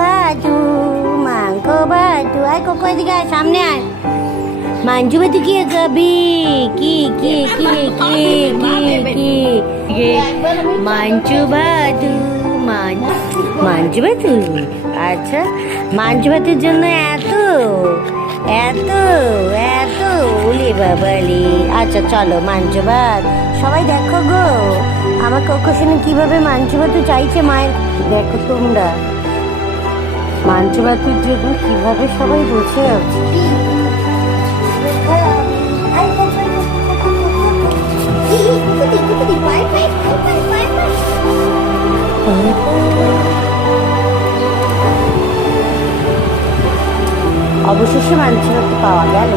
ভাজু, মাংস ভাজু। আয় কোকো এদিকে আয়, সামনে আয়। মাঞ্জু ভাতু কি খাবি? কি কি কি কি কি কি মাঞ্জু ভাতু, মাঞ্জু ভাতু। আচ্ছা, মাঞ্জু ভাতুর জন্য এত এত এত ওলে বাবালি। আচ্ছা চলো মাঞ্জু ভাত। সবাই দেখো গো, আমার কোকো শুনে কিভাবে মাঞ্জু ভাতু চাইছে মায়ের। দেখো তোমরা মাঞ্জু ভাতুর জন্য কিভাবে সবাই বসে আছে। অবশেষে মাঞ্জু ভাতু পাওয়া গেল।